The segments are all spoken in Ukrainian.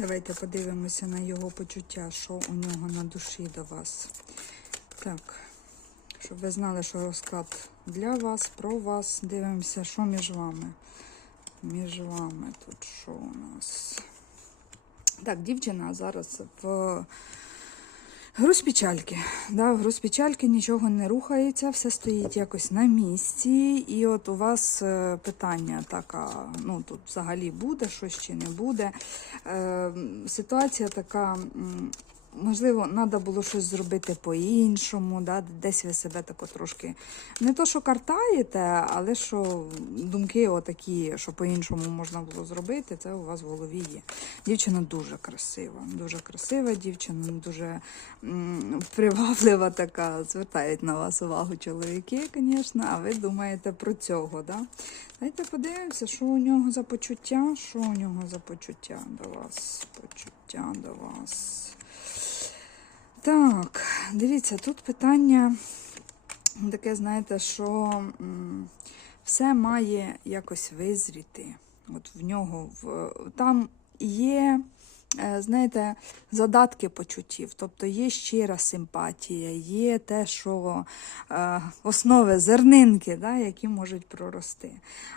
Давайте подивимося на його почуття, що у нього на душі до вас. Так, щоб ви знали, що розклад для вас, про вас. Дивимося, що між вами. Між вами тут що у нас? Так, дівчина зараз в Груз-печальки. Да, груз-печальки нічого не рухається, все стоїть якось на місці. І от у вас е, питання така, ну тут взагалі буде щось чи не буде. Е, ситуація така. Можливо, треба було щось зробити по-іншому, да? десь ви себе тако трошки не то, що картаєте, але що думки отакі, що по-іншому можна було зробити, це у вас в голові є. Дівчина дуже красива, дуже красива дівчина, дуже приваблива така. Звертають на вас увагу чоловіки, звісно, а ви думаєте про цього. Да? Давайте подивимося, що у нього за почуття, що у нього за почуття до вас. Почуття до вас. Так, дивіться, тут питання таке, знаєте, що все має якось визріти. От в нього в, там є, е, знаєте, задатки почуттів, тобто є щира симпатія, є те, що е, основи зернинки, да, які можуть прорости.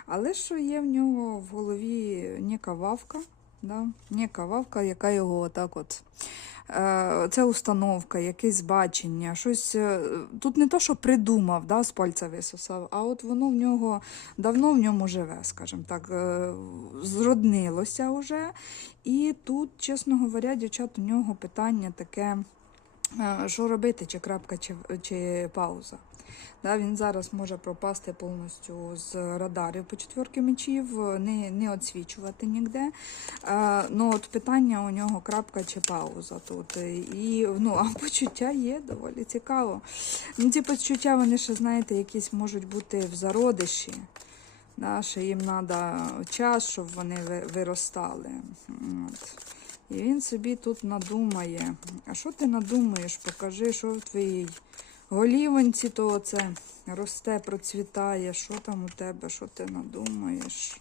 Але що є в нього в голові ніяка вавка, да, Ні, вавка, яка його отак от. Е, Це установка, якесь бачення, щось е, тут не то, що придумав, да, з пальця висосав, а от воно в нього давно в ньому живе, скажімо так, е, зроднилося вже. І тут, чесно говоря, дівчат, у нього питання таке, що робити, чи крапка, чи, чи пауза. Да, він зараз може пропасти повністю з радарів по четвірки мечів, не, не відсвічувати ніде. Е, ну, от питання у нього крапка чи пауза тут. І, ну, а почуття є доволі цікаво. Ну, ці почуття, вони ще, знаєте, якісь можуть бути в зародиші. Да, що їм треба час, щоб вони виростали. От. І він собі тут надумає. А що ти надумаєш? Покажи, що в твоїй голівонці то оце росте, процвітає. Що там у тебе, що ти надумаєш?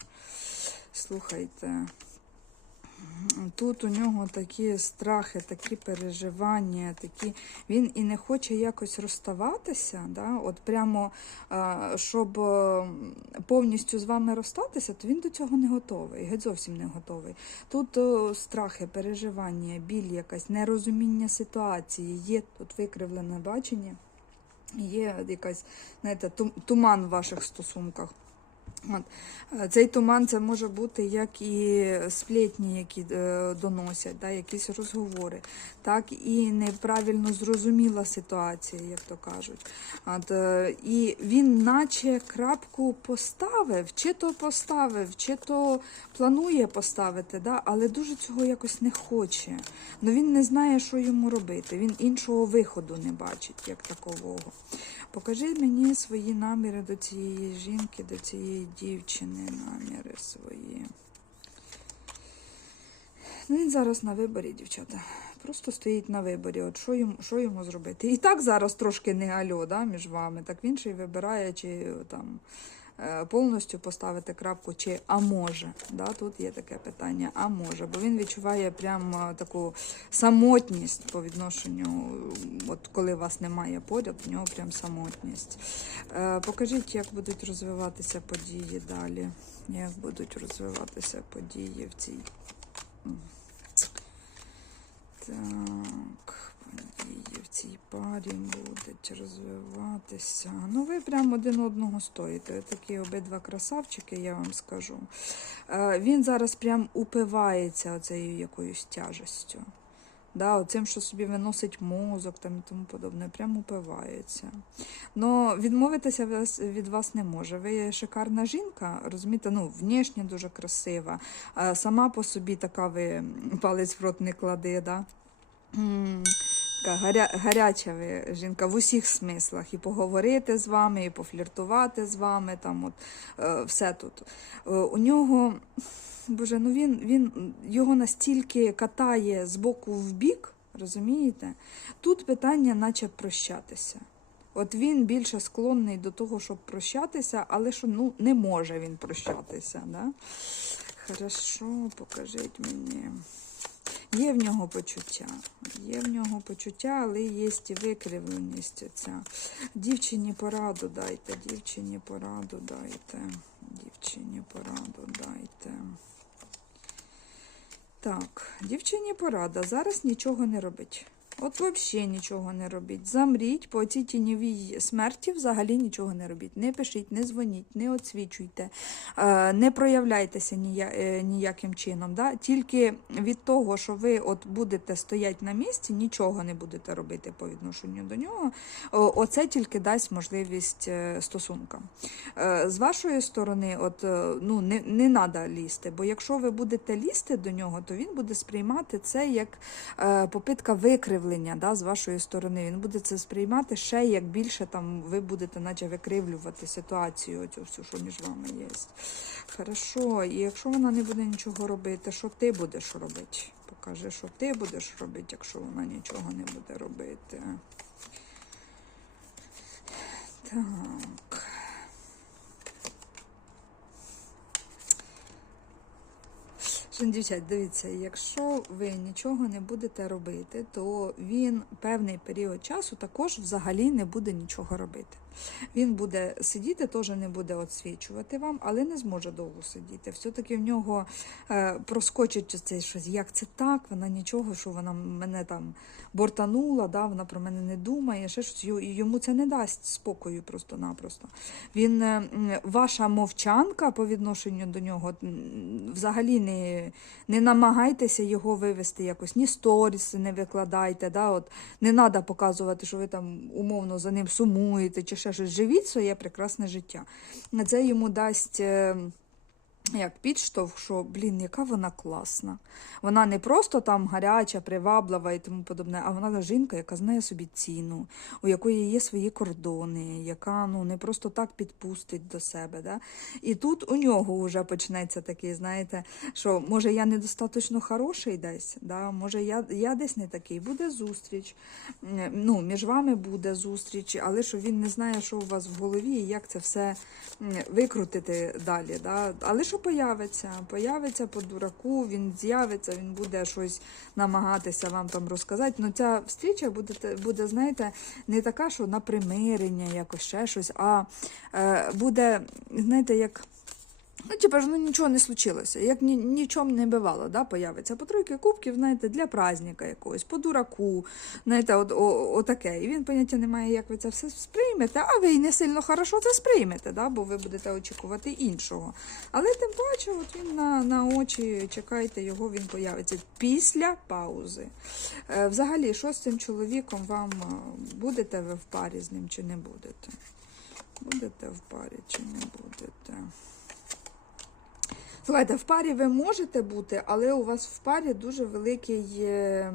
Слухайте. Тут у нього такі страхи, такі переживання, такі. Він і не хоче якось розставатися. Да? От прямо, е, щоб е, повністю з вами розстатися, то він до цього не готовий, геть зовсім не готовий. Тут е, страхи, переживання, біль якась, нерозуміння ситуації, є тут викривлене бачення, є якась, знаєте, туман в ваших стосунках. От. Е, Цей туман це може бути як і сплетні, які е, доносять, да, якісь розговори, так і неправильно зрозуміла ситуація, як то кажуть. От, е, і він наче крапку поставив, чи то поставив, чи то планує поставити, да, але дуже цього якось не хоче. Ну він не знає, що йому робити. Він іншого виходу не бачить, як такового. Покажи мені свої наміри до цієї жінки, до цієї дівчини, наміри свої. Ну, він зараз на виборі, дівчата. Просто стоїть на виборі. От що йому, що йому зробити? І так зараз трошки не альо да, між вами. Так він ще й вибирає, чи там повністю поставити крапку, чи а може. Да, тут є таке питання, а може. Бо він відчуває прямо таку самотність по відношенню, от коли вас немає поряд, в нього прям самотність. Е, покажіть, як будуть розвиватися події далі. Як будуть розвиватися події в цій. Так, цій парі будуть розвиватися. Ну, ви прям один одного стоїте. Такі обидва красавчики, я вам скажу. Е, він зараз прям упивається оцею якоюсь тяжестю. Да, оцим, що собі виносить мозок там і тому подобне, прям упивається. Но відмовитися від вас не може. Ви шикарна жінка, розумієте, ну, внешне дуже красива. Сама по собі така ви палець в рот не клади, да? Така гаря, гаряча ви жінка в усіх смислах. І поговорити з вами, і пофліртувати з вами. Там от, е, все тут. Е, у нього, боже, ну він, він його настільки катає з боку в бік, розумієте? Тут питання, наче прощатися. От він більше склонний до того, щоб прощатися, але що ну, не може він прощатися. Да? Хорошо, покажіть мені. Є в нього почуття. Є в нього почуття, але є і викривленість ця. Дівчині пораду дайте, дівчині пораду дайте. Дівчині пораду дайте. Так, дівчині порада. Зараз нічого не робить. От взагалі нічого не робіть. Замріть по цій тіньовій смерті взагалі нічого не робіть. Не пишіть, не дзвоніть, не оцвічуйте, е, не проявляйтеся е, ніяким чином. Да? Тільки від того, що ви от будете стояти на місці, нічого не будете робити по відношенню до нього. Оце тільки дасть можливість е, стосункам. З вашої сторони, от, ну, не, не треба лізти, бо якщо ви будете лізти до нього, то він буде сприймати це як попитка викривлення да, з вашої сторони. Він буде це сприймати ще як більше там ви будете наче викривлювати ситуацію, оцю всю, що між вами є. Хорошо, і якщо вона не буде нічого робити, що ти будеш робити? Покажи, що ти будеш робити, якщо вона нічого не буде робити. Так. Шановні дивіться, якщо ви нічого не будете робити, то він певний період часу також взагалі не буде нічого робити. Він буде сидіти, теж не буде відсвічувати вам, але не зможе довго сидіти. Все-таки в нього е, проскочить цей щось, як це так, вона нічого, що вона мене там бортанула, да, вона про мене не думає, ще щось. Йому це не дасть спокою просто-напросто. Він, е, ваша мовчанка по відношенню до нього, взагалі не, не намагайтеся його вивести якось, ні сторіси не викладайте. Да, от, не треба показувати, що ви там умовно за ним сумуєте чи ще щось. Живіть своє прекрасне життя. Це йому дасть. Як підштовх, що блін, яка вона класна. Вона не просто там гаряча, приваблива і тому подобне, а вона жінка, яка знає собі ціну, у якої є свої кордони, яка ну не просто так підпустить до себе. Да? І тут у нього вже почнеться такий, знаєте, що може я недостатньо хороший десь, да? може я, я десь не такий. Буде зустріч, ну, між вами буде зустріч, але що він не знає, що у вас в голові і як це все викрутити далі. Да? Але що появиться? Появиться по дураку, він з'явиться, він буде щось намагатися вам там розказати. Ну ця встріча буде, буде знаєте, не така, що на примирення, якось ще щось, а е, буде, знаєте, як. Ну, типа ж ну нічого не случилося, як ні, нічого не бивало, да, появиться. По тройки кубків, знаєте, для праздника якогось, по дураку, знаєте, от, о, отаке. І він поняття не має, як ви це все сприймете, а ви й не сильно хорошо це сприймете, да, бо ви будете очікувати іншого. Але тим паче, от він на, на очі, чекайте його, він появиться після паузи. Е, взагалі, що з цим чоловіком вам е, будете ви в парі з ним чи не будете? Будете в парі чи не будете? Слухайте, в парі ви можете бути, але у вас в парі дуже великий е,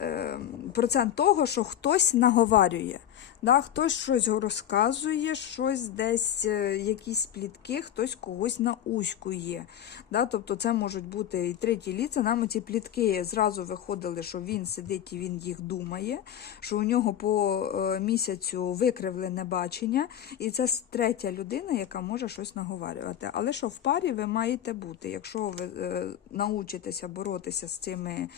е, процент того, що хтось наговарює. Да, хтось щось розказує, щось десь, е, якісь плітки, хтось когось наузькує. Да, тобто це можуть бути і треті ліца. Нам ці плітки зразу виходили, що він сидить і він їх думає, що у нього по е, місяцю викривлене бачення, і це третя людина, яка може щось наговарювати. Але що в парі ви маєте бути, якщо ви е, научитеся боротися з цими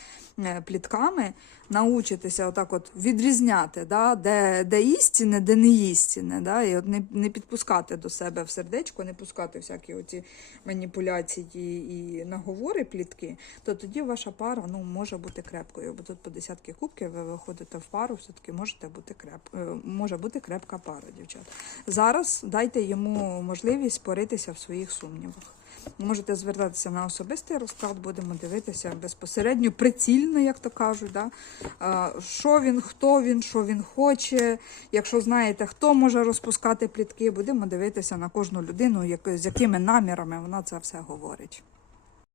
плітками, научитеся отак от відрізняти, да, де, де істинне, де не істинне, да, і от не, не підпускати до себе в сердечко, не пускати всякі оці маніпуляції і наговори, плітки, то тоді ваша пара ну, може бути крепкою. Бо тут по десятки кубків ви виходите в пару, все-таки можете бути креп... е, може бути крепка пара, дівчат. Зараз дайте йому можливість поритися в своїх сумнівах. Можете звертатися на особистий розклад, будемо дивитися безпосередньо, прицільно, як то кажуть. Да? Що він, хто він, що він хоче. Якщо знаєте, хто може розпускати плітки, будемо дивитися на кожну людину, з якими намірами вона це все говорить.